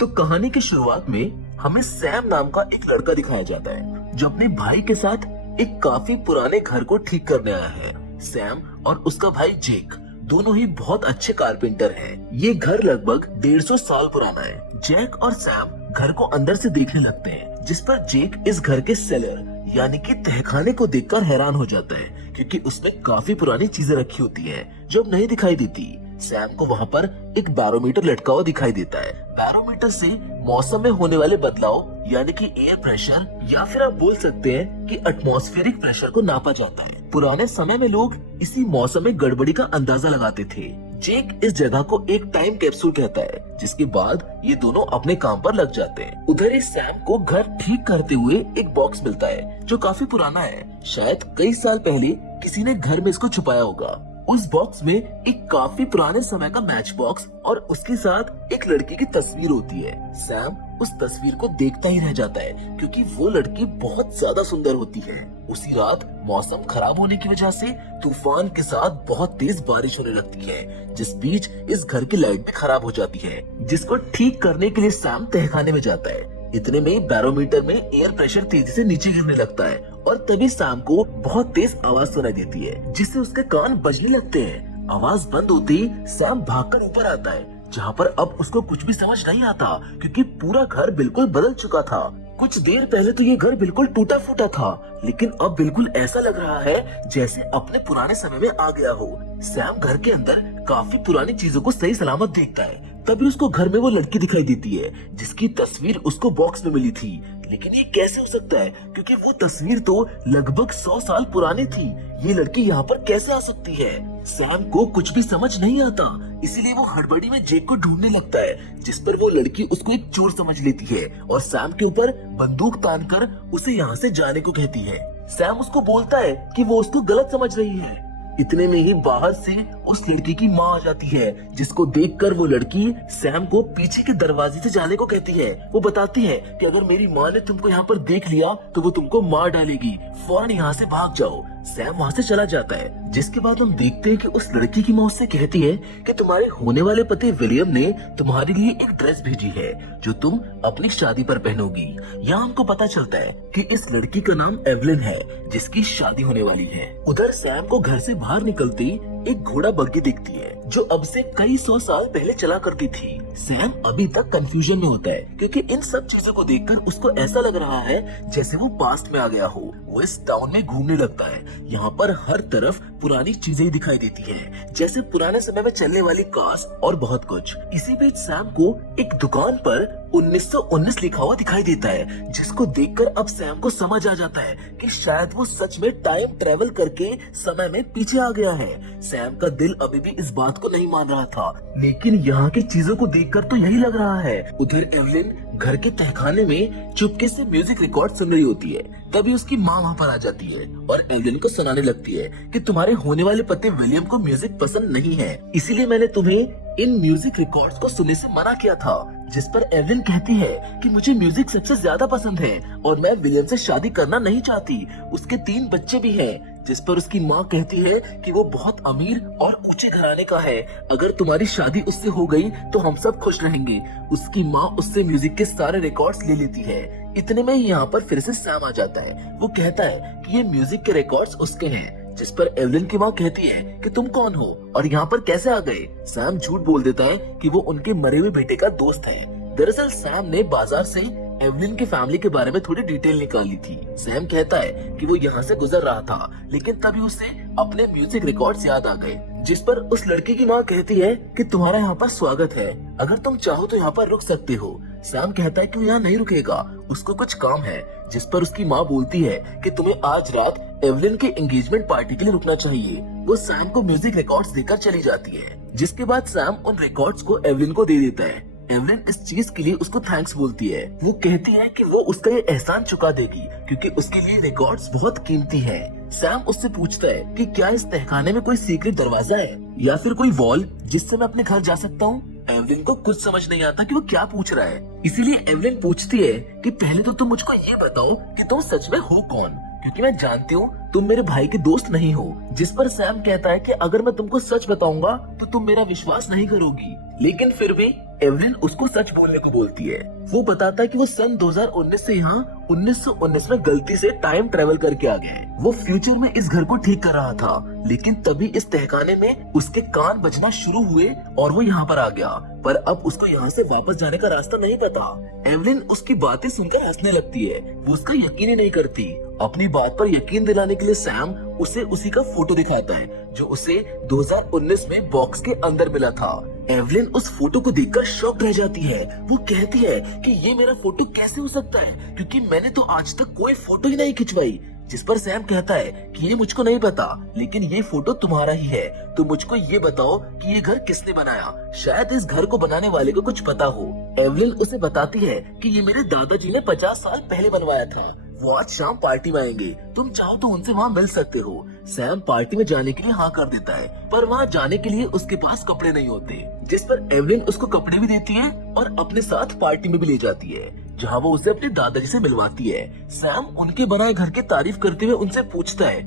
तो कहानी की शुरुआत में हमें सैम नाम का एक लड़का दिखाया जाता है जो अपने भाई के साथ एक काफी पुराने घर को ठीक करने आया है। सैम और उसका भाई जेक दोनों ही बहुत अच्छे कारपेंटर हैं। ये घर लगभग 150 साल पुराना है। जैक और सैम घर को अंदर से देखने लगते हैं, जिस पर जेक इस घर के सेलर यानी कि तहखाने को देखकर हैरान हो जाता है, क्योंकि उसमें काफी पुरानी चीजें रखी होती हैं जो अब नहीं दिखाई देती। सैम को वहाँ पर एक बैरोमीटर लटका हुआ दिखाई देता है। बैरोमीटर से मौसम में होने वाले बदलाव यानी कि एयर प्रेशर या फिर आप बोल सकते हैं कि एटमॉस्फेरिक प्रेशर को नापा जाता है। पुराने समय में लोग इसी मौसम में गड़बड़ी का अंदाजा लगाते थे। जेक इस जगह को एक टाइम कैप्सूल कहता है, जिसके बाद ये दोनों अपने काम पर लग जाते हैं। उधर ही सैम को घर ठीक करते हुए एक बॉक्स मिलता है जो काफी पुराना है। शायद कई साल पहले किसी ने घर में इसको छुपाया होगा। उस बॉक्स में एक काफी पुराने समय का मैच बॉक्स और उसके साथ एक लड़की की तस्वीर होती है। सैम उस तस्वीर को देखता ही रह जाता है, क्योंकि वो लड़की बहुत ज्यादा सुंदर होती है। उसी रात मौसम खराब होने की वजह से तूफान के साथ बहुत तेज बारिश होने लगती है, जिस बीच इस घर की लाइट भी खराब हो जाती है, जिसको ठीक करने के लिए सैम तहखाने में जाता है। इतने में बैरोमीटर में एयर प्रेशर तेजी से नीचे गिरने लगता है और तभी सैम को बहुत तेज आवाज सुनाई देती है, जिससे उसके कान बजने लगते हैं। आवाज बंद होते ही सैम भागकर ऊपर आता है, जहाँ पर अब उसको कुछ भी समझ नहीं आता, क्योंकि पूरा घर बिल्कुल बदल चुका था। कुछ देर पहले तो ये घर बिल्कुल टूटा फूटा था, लेकिन अब बिल्कुल ऐसा लग रहा है जैसे अपने पुराने समय में आ गया हो। सैम घर के अंदर काफी पुरानी चीजों को सही सलामत देखता है। तभी उसको घर में वो लड़की दिखाई देती है जिसकी तस्वीर उसको बॉक्स में मिली थी। लेकिन ये कैसे हो सकता है, क्योंकि वो तस्वीर तो लगभग 100 साल पुरानी थी। ये लड़की यहाँ पर कैसे आ सकती है? सैम को कुछ भी समझ नहीं आता, इसीलिए वो हड़बड़ी में जेक को ढूंढने लगता है, जिस पर वो लड़की उसको एक चोर समझ लेती है और सैम के ऊपर बंदूक तानकर उसे यहाँ से जाने को कहती है। सैम उसको बोलता है कि वो उसको गलत समझ रही है। इतने में ही बाहर से उस लड़की की माँ आ जाती है, जिसको देखकर वो लड़की सैम को पीछे के दरवाजे से जाने को कहती है। वो बताती है कि अगर मेरी माँ ने तुमको यहाँ पर देख लिया तो वो तुमको मार डालेगी, फौरन यहाँ से भाग जाओ। सैम वहाँ से चला जाता है, जिसके बाद हम देखते हैं कि उस लड़की की माँ उससे कहती है कि तुम्हारे होने वाले पति विलियम ने तुम्हारे लिए एक ड्रेस भेजी है जो तुम अपनी शादी पर पहनोगी। यहाँ हमको पता चलता है कि इस लड़की का नाम एवलिन है, जिसकी शादी होने वाली है। उधर सैम को घर से बाहर निकलते एक घोड़ा बग्गी दिखती है जो अब से कई 100 साल पहले चला करती थी। सैम अभी तक कंफ्यूजन में होता है, क्योंकि इन सब चीजों को देखकर उसको ऐसा लग रहा है जैसे वो पास्ट में आ गया हो। वो इस टाउन में घूमने लगता है। यहाँ पर हर तरफ पुरानी चीजें दिखाई देती है, जैसे पुराने समय में चलने वाली कार्स और बहुत कुछ। इसी बीच सैम को एक दुकान पर 1919 लिखा हुआ दिखाई देता है, जिसको देखकर अब सैम को समझ आ जाता है कि शायद वो सच में टाइम ट्रेवल करके समय में पीछे आ गया है। सैम का दिल अभी भी इस बात को नहीं मान रहा था, लेकिन यहाँ की चीजों को देखकर तो यही लग रहा है। उधर एवलिन घर के तहखाने में चुपके से म्यूजिक रिकॉर्ड सुन रही होती है। तभी उसकी माँ वहाँ पर आ जाती है और एवलिन को सुनाने लगती है कि तुम्हारे होने वाले पति विलियम को म्यूजिक पसंद नहीं है, इसीलिए मैंने तुम्हें इन म्यूजिक रिकॉर्ड्स को सुनने से मना किया था। जिस पर एवलिन कहती है कि मुझे म्यूजिक सबसे ज्यादा पसंद है और मैं विलियम से शादी करना नहीं चाहती। उसके 3 बच्चे भी हैं। जिस पर उसकी माँ कहती है कि वो बहुत अमीर और ऊंचे घराने का है, अगर तुम्हारी शादी उससे हो गई तो हम सब खुश रहेंगे। उसकी माँ उससे म्यूजिक के सारे रिकॉर्ड्स ले लेती है। इतने में यहाँ पर फिर से सैम आ जाता है। वो कहता है कि ये म्यूजिक के रिकॉर्ड्स उसके हैं। जिस पर एवलिन की माँ कहती है कि तुम कौन हो और यहाँ पर कैसे आ गए? सैम झूठ बोल देता है कि वो उनके मरे हुए बेटे का दोस्त है। दरअसल सैम ने बाजार से एवलिन की फैमिली के बारे में थोड़ी डिटेल निकाली थी। सैम कहता है कि वो यहाँ से गुजर रहा था, लेकिन तभी उसे अपने म्यूजिक रिकॉर्ड्स याद आ गए। जिस पर उस लड़की की माँ कहती है कि तुम्हारा यहाँ पर स्वागत है, अगर तुम चाहो तो यहाँ पर रुक सकते हो। सैम कहता है कि वो यहाँ नहीं रुकेगा, उसको कुछ काम है। जिस पर उसकी माँ बोलती है कि तुम्हें आज रात एवलिन के एंगेजमेंट पार्टी के लिए रुकना चाहिए। वो सैम को म्यूजिक रिकॉर्ड्स देकर चली जाती है, जिसके बाद सैम उन रिकॉर्ड्स को एवलिन को दे देता है। एवलिन इस चीज के लिए उसको थैंक्स बोलती है। वो कहती है कि वो उसका ये एहसान चुका देगी, क्योंकि उसके लिए रिकॉर्ड्स बहुत कीमती हैं। सैम उससे पूछता है कि क्या इस तहखाने में कोई सीक्रेट दरवाजा है या फिर कोई वॉल जिससे मैं अपने घर जा सकता हूँ। एवलिन को कुछ समझ नहीं आता कि वो क्या पूछ रहा है, इसीलिए एवलिन पूछती है कि पहले तो तुम मुझको ये बताओ कि तुम सच में हो कौन, क्योंकि मैं जानती हूँ तुम मेरे भाई के दोस्त नहीं हो। जिस पर सैम कहता है कि अगर मैं तुमको सच बताऊंगा तो तुम मेरा विश्वास नहीं करोगी, लेकिन फिर भी एवलिन उसको सच बोलने को बोलती है। वो बताता है कि वो सन 2019 से यहाँ 1919 में गलती से टाइम ट्रेवल करके आ गए। वो फ्यूचर में इस घर को ठीक कर रहा था, लेकिन तभी इस तहखाने में उसके कान बजना शुरू हुए और वो यहाँ पर आ गया। पर अब उसको यहाँ से वापस जाने का रास्ता नहीं पता। एवलिन उसकी बातें सुनकर हंसने लगती है। वो उसका यकीन ही नहीं करती। अपनी बात पर यकीन दिलाने के लिए सैम उसे उसी का फोटो दिखाता है जो उसे 2019 में बॉक्स के अंदर मिला था। एवलिन उस फोटो को देखकर शॉक रह जाती है। वो कहती है कि ये मेरा फोटो कैसे हो सकता है, क्योंकि मैंने तो आज तक कोई फोटो ही नहीं खिंचवाई। जिस पर सैम कहता है कि ये मुझको नहीं पता, लेकिन ये फोटो तुम्हारा ही है। तो मुझको ये बताओ कि ये घर किसने बनाया, शायद इस घर को बनाने वाले को कुछ पता हो। एवलिन उसे बताती है कि ये मेरे दादाजी ने 50 साल पहले बनवाया था। वो आज शाम पार्टी में आएंगे, तुम चाहो तो उनसे वहाँ मिल सकते हो। सैम पार्टी में जाने के लिए हाँ कर देता है, पर वहाँ जाने के लिए उसके पास कपड़े नहीं होते। जिस पर एवलिन उसको कपड़े भी देती है और अपने साथ पार्टी में भी ले जाती है, जहाँ वो उसे अपने दादाजी से मिलवाती है। सैम उनके बनाए घर की तारीफ करते हुए उनसे पूछता है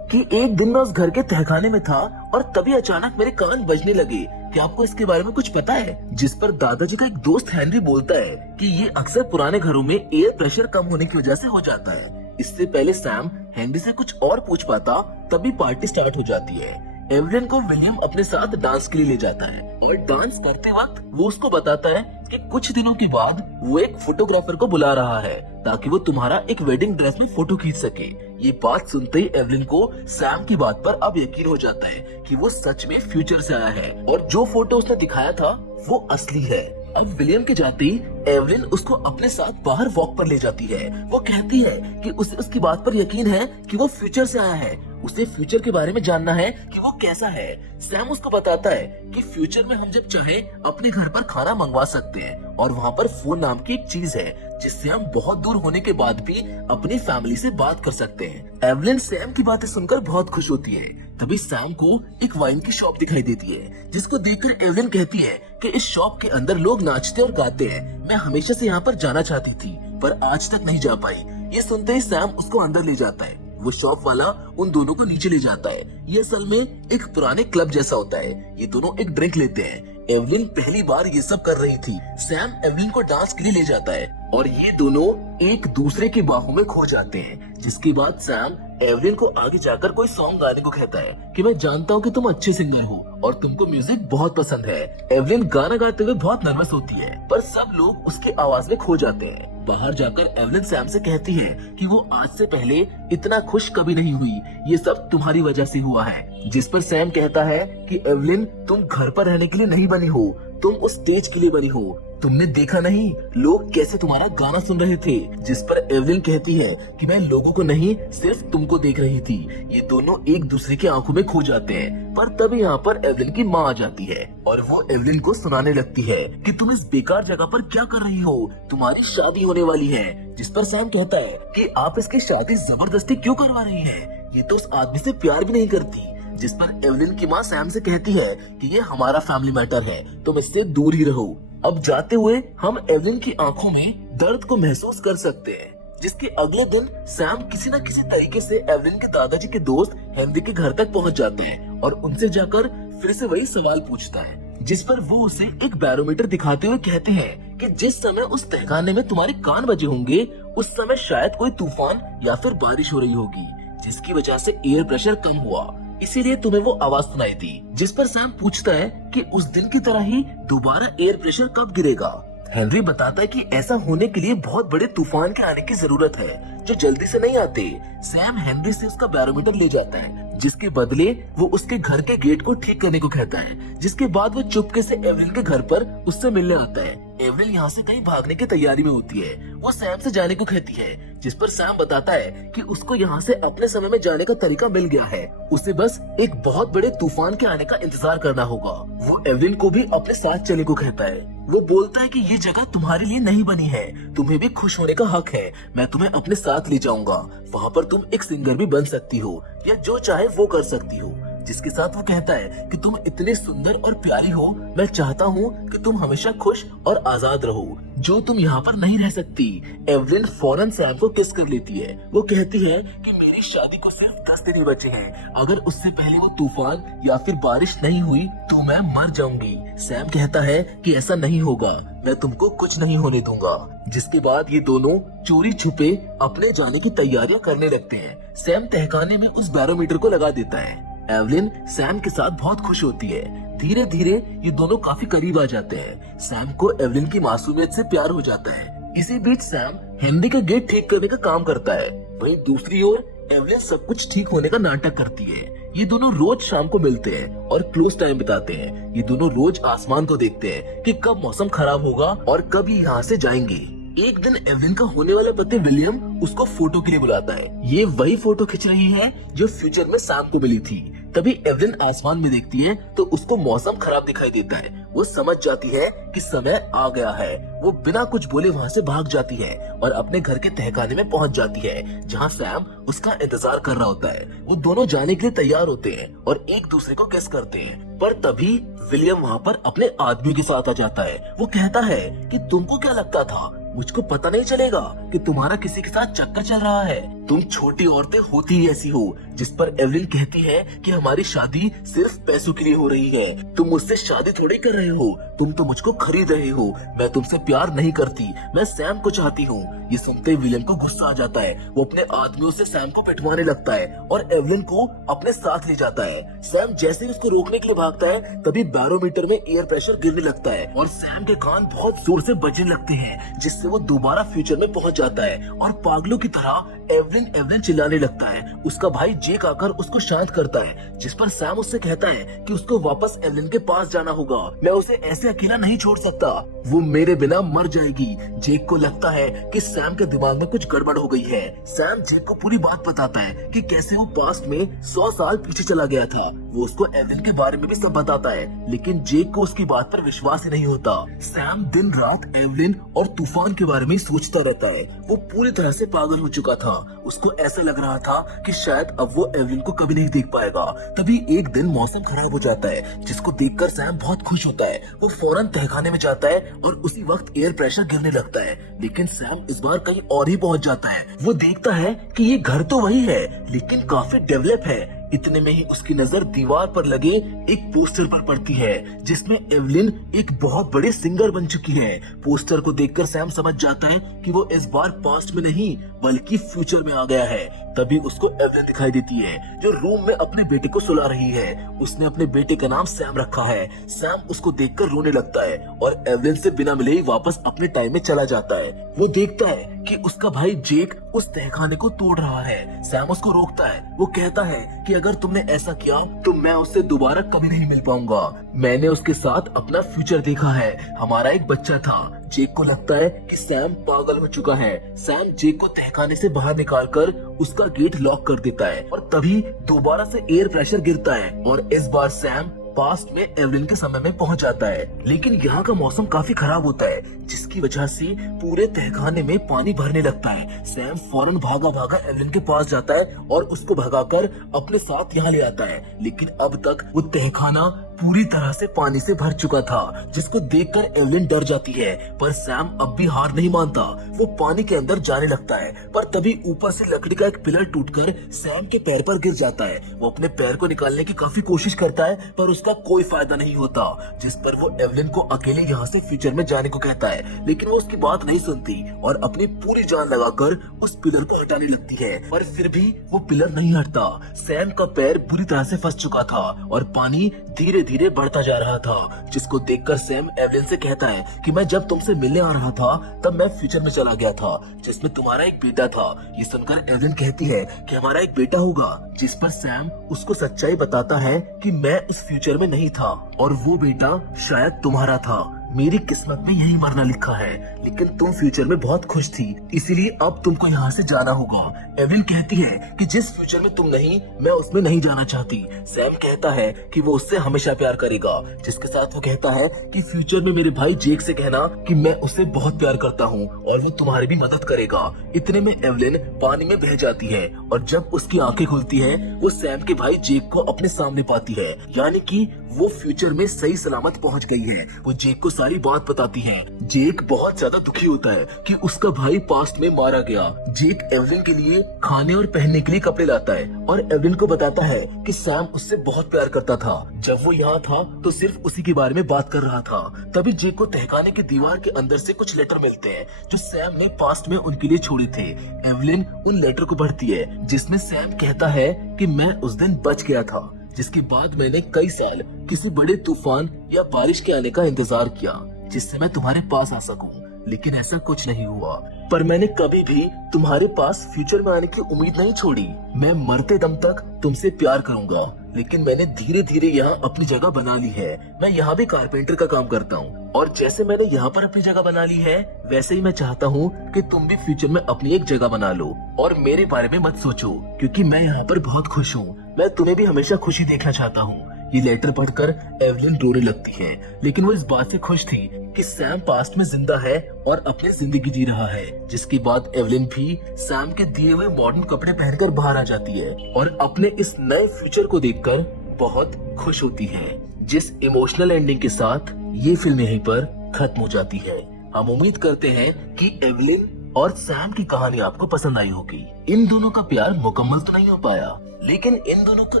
कि एक दिन मैं उस घर के तहखाने में था और तभी अचानक मेरे कान बजने लगे। क्या आपको इसके बारे में कुछ पता है? जिस पर दादाजी का एक दोस्त हेनरी बोलता है कि ये अक्सर पुराने घरों में एयर प्रेशर कम होने की वजह से हो जाता है। इससे पहले सैम हेनरी से कुछ और पूछ पाता, तभी पार्टी स्टार्ट हो जाती है। एवलिन को विलियम अपने साथ डांस के लिए ले जाता है और डांस करते वक्त वो उसको बताता है कि कुछ दिनों के बाद वो एक फोटोग्राफर को बुला रहा है ताकि वो तुम्हारा एक वेडिंग ड्रेस में फोटो खींच सके। ये बात सुनते ही एवलिन को सैम की बात पर अब यकीन हो जाता है कि वो सच में फ्यूचर से आया है और जो फोटो उसने दिखाया था वो असली है। अब विलियम के जाते ही एवलिन उसको अपने साथ बाहर वॉक पर ले जाती है। वो कहती है कि उसे उसकी बात पर यकीन है कि वो फ्यूचर से आया है। उसे फ्यूचर के बारे में जानना है कि वो कैसा है। सैम उसको बताता है कि फ्यूचर में हम जब चाहे अपने घर पर खाना मंगवा सकते हैं और वहाँ पर फोन नाम की एक चीज है जिससे हम बहुत दूर होने के बाद भी अपनी फैमिली से बात कर सकते हैं। एवलिन सैम की बातें सुनकर बहुत खुश होती है। तभी सैम को एक वाइन की शॉप दिखाई देती है, जिसको देखकर एवलिन कहती है कि इस शॉप के अंदर लोग नाचते और गाते हैं। मैं हमेशा से यहाँ पर जाना चाहती थी पर आज तक नहीं जा पाई। ये सुनते ही सैम उसको अंदर ले जाता है। वो शॉप वाला उन दोनों को नीचे ले जाता है। ये असल में एक पुराने क्लब जैसा होता है। ये दोनों एक ड्रिंक लेते हैं। एवलिन पहली बार ये सब कर रही थी। सैम एवलिन को डांस के लिए ले जाता है और ये दोनों एक दूसरे की बाहों में खो जाते हैं। जिसके बाद सैम एवलिन को आगे जाकर कोई सॉन्ग गाने को कहता है कि मैं जानता हूँ कि तुम अच्छे सिंगर हो और तुमको म्यूजिक बहुत पसंद है। एवलिन गाना गाते हुए बहुत नर्वस होती है, पर सब लोग उसकी आवाज में खो जाते हैं। बाहर जाकर एवलिन सैम से कहती है कि वो आज से पहले इतना खुश कभी नहीं हुई, ये सब तुम्हारी वजह से हुआ है। जिस पर सैम कहता है कि एवलिन तुम घर पर रहने के लिए नहीं बनी हो, तुम उस स्टेज के लिए बनी हो। तुमने देखा नहीं लोग कैसे तुम्हारा गाना सुन रहे थे। जिस पर एवलिन कहती है कि मैं लोगों को नहीं सिर्फ तुमको देख रही थी। ये दोनों एक दूसरे की आंखों में खो जाते हैं, पर तब यहाँ पर एवलिन की माँ आ जाती है और वो एवलिन को सुनाने लगती है कि तुम इस बेकार जगह पर क्या कर रही हो, तुम्हारी शादी होने वाली है। जिस पर सैम कहता है कि आप इसकी शादी जबरदस्ती क्यों करवा रही है, ये तो उस आदमी से प्यार भी नहीं करती। जिस पर एवलिन की माँ सैम से कहती है कि ये हमारा फैमिली मैटर है, तुम इससे दूर ही रहो। अब जाते हुए हम एवलिन की आंखों में दर्द को महसूस कर सकते हैं। जिसके अगले दिन सैम किसी न किसी तरीके से एवलिन के दादाजी के दोस्त हेनरी के घर तक पहुंच जाते हैं और उनसे जाकर फिर से वही सवाल पूछता है। जिस पर वो उसे एक बैरोमीटर दिखाते हुए कहते हैं कि जिस समय उस तहखाने में तुम्हारे कान बजे होंगे उस समय शायद कोई तूफान या फिर बारिश हो रही होगी, जिसकी वजह से एयर प्रेशर कम हुआ, इसीलिए तुम्हें वो आवाज सुनाई दी। जिस पर सैम पूछता है कि उस दिन की तरह ही दोबारा एयर प्रेशर कब गिरेगा। हेनरी बताता है कि ऐसा होने के लिए बहुत बड़े तूफान के आने की जरूरत है जो जल्दी से नहीं आते। सैम हेनरी से उसका बैरोमीटर ले जाता है, जिसके बदले वो उसके घर के गेट को ठीक करने को कहता है। जिसके बाद वो चुपके से एवलिन के घर पर उससे मिलने आता है। एवलिन यहाँ से कहीं भागने की तैयारी में होती है। वो सैम से जाने को कहती है, जिस पर सैम बताता है कि उसको यहाँ से अपने समय में जाने का तरीका मिल गया है, उसे बस एक बहुत बड़े तूफान के आने का इंतजार करना होगा। वो एवलिन को भी अपने साथ चलने को कहता है। वो बोलता है कि ये जगह तुम्हारे लिए नहीं बनी है, तुम्हें भी खुश होने का हक है, मैं तुम्हें अपने साथ ले जाऊंगा, वहाँ पर तुम एक सिंगर भी बन सकती हो या जो चाहे वो कर सकती हो। जिसके साथ वो कहता है कि तुम इतनी सुंदर और प्यारी हो, मैं चाहता हूँ कि तुम हमेशा खुश और आजाद रहो, जो तुम यहाँ पर नहीं रह सकती। एवलिन फौरन सैम को किस कर लेती है। वो कहती है कि मेरी शादी को सिर्फ 10 दिन ही बचे हैं, अगर उससे पहले वो तूफान या फिर बारिश नहीं हुई तो मैं मर जाऊंगी। सैम कहता है कि ऐसा नहीं होगा, मैं तुमको कुछ नहीं होने दूंगा। जिसके बाद ये दोनों चोरी छुपे अपने जाने की तैयारियां करने लगते हैं। सैम तहखाने में उस बैरोमीटर को लगा देता है। एवलिन सैम के साथ बहुत खुश होती है। धीरे धीरे ये दोनों काफी करीब आ जाते हैं। सैम को एवलिन की मासूमियत से प्यार हो जाता है। इसी बीच सैम हेनरी का गेट ठीक करने का काम करता है। वहीं दूसरी ओर एवलिन सब कुछ ठीक होने का नाटक करती है। ये दोनों रोज शाम को मिलते हैं और क्लोज टाइम बिताते हैं। ये दोनों रोज आसमान को देखते हैं कि कब मौसम खराब होगा और कब ये यहाँ से जाएंगे। एक दिन एवलिन का होने वाला पति विलियम उसको फोटो के लिए बुलाता है। ये वही फोटो खींच रही है जो फ्यूचर में सैम को मिली थी। तभी एवलिन आसमान में देखती है तो उसको मौसम खराब दिखाई देता है। वो समझ जाती है कि समय आ गया है। वो बिना कुछ बोले वहाँ से भाग जाती है और अपने घर के तहखाने में पहुँच जाती है, जहाँ सैम उसका इंतजार कर रहा होता है। वो दोनों जाने के लिए तैयार होते हैं और एक दूसरे को किस करते हैं, पर तभी विलियम वहाँ पर अपने आदमी के साथ आ जाता है। वो कहता है कि तुमको क्या लगता था, मुझको पता नहीं चलेगा कि तुम्हारा किसी के साथ चक्कर चल रहा है। तुम छोटी औरतें होती ही ऐसी हो। जिस पर एवलिन कहती है कि हमारी शादी सिर्फ पैसों के लिए हो रही है। तुम मुझसे शादी थोड़ी कर रहे हो, तुम तो मुझको खरीद रहे हो। मैं तुमसे प्यार नहीं करती, मैं सैम को चाहती हूँ। ये सुनते विलियम को गुस्सा आ जाता है। वो अपने आदमियों से सैम को पिटवाने लगता है और एवलिन को अपने साथ ले जाता है। सैम जैसे ही उसको रोकने के लिए भागता है तभी बैरोमीटर में एयर प्रेशर गिरने लगता है और सैम के कान बहुत जोर से बजने लगते हैं, जिससे वो दोबारा फ्यूचर में पहुंच जाता है और पागलों की तरह एवलिन एवलिन चिल्लाने लगता है। उसका भाई जेक आकर उसको शांत करता है, जिस पर सैम उससे कहता है कि उसको वापस एवलिन के पास जाना होगा। मैं उसे ऐसे अकेला नहीं छोड़ सकता, वो मेरे बिना मर जाएगी। जेक को लगता है कि सैम के दिमाग में कुछ गड़बड़ हो गई है। सैम जेक को पूरी बात बताता है कि कैसे वो पास्ट में 100 साल पीछे चला गया था। वो उसको एवलिन के बारे में भी सब बताता है, लेकिन जेक को उसकी बात पर विश्वास ही नहीं होता। सैम दिन रात एवलिन और तूफान के बारे में सोचता रहता है। वो पूरी तरह से पागल हो चुका था। उसको ऐसा लग रहा था कि शायद अब वो एवलिन को कभी नहीं देख पाएगा। तभी एक दिन मौसम खराब हो जाता है, जिसको देखकर सैम बहुत खुश होता है। वो फौरन तहखाने में जाता है और उसी वक्त एयर प्रेशर गिरने लगता है। लेकिन सैम इस बार कहीं और ही पहुंच जाता है। वो देखता है कि ये घर तो वही है, लेकिन काफी डेवलप है। इतने में ही उसकी नजर दीवार पर लगे एक पोस्टर पर पड़ती है, जिसमें एवलिन एक बहुत बड़े सिंगर बन चुकी है। पोस्टर को देखकर सैम समझ जाता है कि वो इस बार पास्ट में नहीं बल्कि फ्यूचर में आ गया है। तभी उसको एवलिन दिखाई देती है, जो रूम में अपने बेटे को सुला रही है। उसने अपने बेटे का नाम सैम रखा है। सैम उसको देखकर रोने लगता है और एवलिन से बिना मिले ही वापस अपने टाइम में चला जाता है। वो देखता है कि उसका भाई जेक उस तहखाने को तोड़ रहा है। सैम उसको रोकता है। वो कहता है कि अगर तुमने ऐसा किया तो मैं उससे दोबारा कभी नहीं मिल पाऊंगा। मैंने उसके साथ अपना फ्यूचर देखा है, हमारा एक बच्चा था। जेक को लगता है कि सैम पागल हो चुका है। सैम जेक को तहखाने से बाहर निकालकर उसका गेट लॉक कर देता है और तभी दोबारा से एयर प्रेशर गिरता है और इस बार सैम पास्ट में एवलिन के समय में पहुंच जाता है। लेकिन यहाँ का मौसम काफी खराब होता है, जिसकी वजह से पूरे तहखाने में पानी भरने लगता है। सैम फौरन भागा भागा एवलिन के पास जाता है और उसको भगाकर अपने साथ यहाँ ले आता है। लेकिन अब तक वो तहखाना पूरी तरह से पानी से भर चुका था, जिसको देखकर एवलिन डर जाती है। पर सैम अब भी हार नहीं मानता। वो पानी के अंदर जाने लगता है, पर तभी ऊपर से लकड़ी का एक पिलर टूटकर सैम के पैर पर गिर जाता है। वो अपने पैर को निकालने की काफी कोशिश करता है, पर उसका कोई फायदा नहीं होता। जिस पर वो एवलिन को अकेले यहाँ से फ्यूचर में जाने को कहता है, लेकिन वो उसकी बात नहीं सुनती और अपनी पूरी जान लगाकर उस पिलर को हटाने लगती है। पर फिर भी वो पिलर नहीं हटता। सैम का पैर बुरी तरह से फंस चुका था और पानी धीरे धीरे बढ़ता जा रहा था, जिसको देखकर सैम एवलिन से कहता है कि मैं जब तुमसे मिलने आ रहा था तब मैं फ्यूचर में चला गया था, जिसमें तुम्हारा एक बेटा था। ये सुनकर एवलिन कहती है कि हमारा एक बेटा होगा, जिस पर सैम उसको सच्चाई बताता है कि मैं इस फ्यूचर में नहीं था और वो बेटा शायद तुम्हारा था। मेरी किस्मत में यही मरना लिखा है, लेकिन तुम फ्यूचर में बहुत खुश थी, इसीलिए अब तुमको यहाँ से जाना होगा। एवलिन कहती है कि जिस फ्यूचर में तुम नहीं, मैं उसमें नहीं जाना चाहती। सैम कहता है कि वो उससे हमेशा प्यार करेगा, जिसके साथ वो कहता है कि फ्यूचर में मेरे भाई जेक से कहना कि मैं उससे बहुत प्यार करता हूँ और वो तुम्हारी भी मदद करेगा। इतने में एवलिन पानी में बह जाती है और जब उसकी आंखें खुलती है वो सैम के भाई जेक को अपने सामने पाती है, यानी कि वो फ्यूचर में सही सलामत पहुंच गई है। वो जेक को सारी बात बताती है। जेक बहुत ज्यादा दुखी होता है कि उसका भाई पास्ट में मारा गया। जेक एवलिन के लिए खाने और पहनने के लिए कपड़े लाता है और एवलिन को बताता है कि सैम उससे बहुत प्यार करता था। जब वो यहाँ था तो सिर्फ उसी के बारे में बात कर रहा था। तभी जेक को तहखाने की दीवार के अंदर से कुछ लेटर मिलते हैं जो सैम ने पास्ट में उनके लिए छोड़े थे। एवलिन उन लेटर को पढ़ती है जिसमें सैम कहता है कि मैं उस दिन बच गया था, जिसके बाद मैंने कई साल किसी बड़े तूफान या बारिश के आने का इंतजार किया जिससे मैं तुम्हारे पास आ सकूं, लेकिन ऐसा कुछ नहीं हुआ। पर मैंने कभी भी तुम्हारे पास फ्यूचर में आने की उम्मीद नहीं छोड़ी। मैं मरते दम तक तुमसे प्यार करूंगा, लेकिन मैंने धीरे धीरे यहाँ अपनी जगह बना ली है। मैं यहाँ भी कारपेंटर का काम करता हूँ और जैसे मैंने यहाँ पर अपनी जगह बना ली है, वैसे ही मैं चाहता हूँ कि तुम भी फ्यूचर में अपनी एक जगह बना लो और मेरे बारे में मत सोचो, क्योंकि मैं यहाँ पर बहुत खुश हूँ। मैं तुम्हें भी हमेशा खुशी देखना चाहता हूँ। ये लेटर पढ़कर एवलिन रोने लगती है, लेकिन वो इस बात से खुश थी कि सैम पास्ट में जिंदा है और अपनी जिंदगी जी रहा है। जिसके बाद एवलिन भी सैम के दिए हुए मॉडर्न कपड़े पहनकर बाहर आ जाती है और अपने इस नए फ्यूचर को देखकर बहुत खुश होती है। जिस इमोशनल एंडिंग के साथ ये फिल्म यहीं पर खत्म हो जाती है। हम उम्मीद करते हैं कि एवलिन और सैम की कहानी आपको पसंद आई होगी। इन दोनों का प्यार मुकम्मल तो नहीं हो पाया, लेकिन इन दोनों का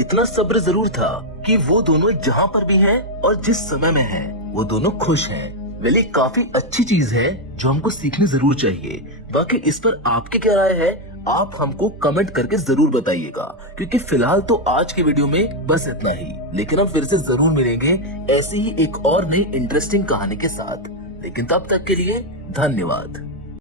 इतना सब्र जरूर था कि वो दोनों जहाँ पर भी हैं और जिस समय में हैं, वो दोनों खुश हैं। वेल, काफी अच्छी चीज है जो हमको सीखनी जरूर चाहिए। बाकी इस पर आपकी क्या राय है, आप हमको कमेंट करके जरूर बताइएगा, क्योंकि फिलहाल तो आज की वीडियो में बस इतना ही। लेकिन हम फिर से जरूर मिलेंगे ऐसी ही एक और नई इंटरेस्टिंग कहानी के साथ। लेकिन तब तक के लिए धन्यवाद।